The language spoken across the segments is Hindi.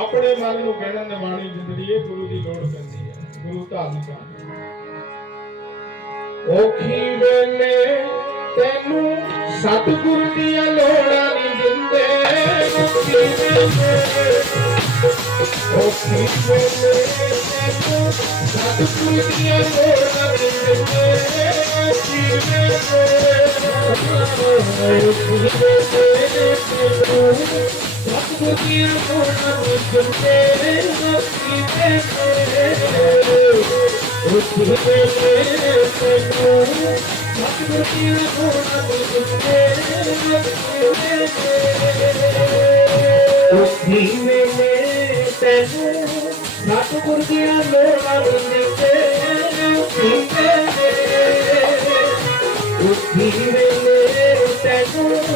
ਆਪਣੇ ਮਨ ਨੂੰ ਕਹਿਣਾ ਨਿਵਾਣੀ ਜਿੰਦੜੀ ਇਹ ਗੁਰੂ ਦੀ ਲੋੜ ਪੈਂਦੀ ਹੈ, ਗੁਰੂ ਧਾਰਨ ਕਰ ਔਖੀ ਵੇਲੇ ਤੈਨੂੰ ਸਤਿਗੁਰ ਦੀਆਂ ਲੋੜਾਂ ਨਹੀਂ ਦਿੰਦੇ। ਔਖੀ ਵੇਲੇ ਔਖੀ ਵੇਲੇ ਤੈਨੂੰ ਸਤਿਗੁਰ ਦੀਆਂ ਲੋੜਾਂ ਨਹੀਂ ਦਿੰਦੇ। ਔਖੀ ਵੇਲੇ ਔਖੀ ਵੇਲੇ ਤੈਨੂੰ कुटीर सुनते कुटीर सुनते बुद्धि मेले तेनु नाथ कुर्तिया लोला बुद्धि बुद्धि मेले तेनु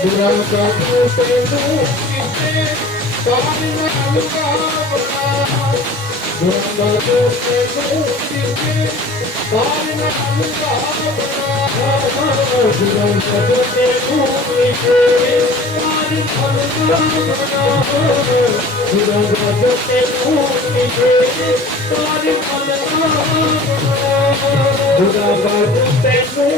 बुरा करूँ से दूर किसे सारी न लुका बना बुरा करूँ से दूर किसे सारी न लुका बना बुरा करूँ से दूर किसे सारी न लुका बना बुरा करूँ से दूर किसे सारी न लुका बना बुरा करूँ से दूर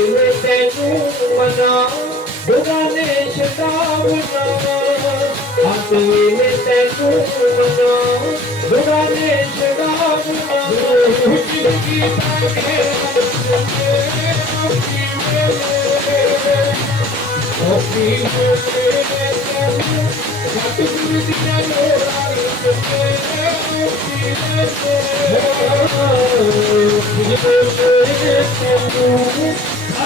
Suganesh Tavana Asile Tenu Mana Suganesh Tavana Hukki Tane. Hukki Tane. Hukki Tane. Hukki Tane.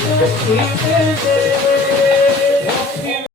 Thank you.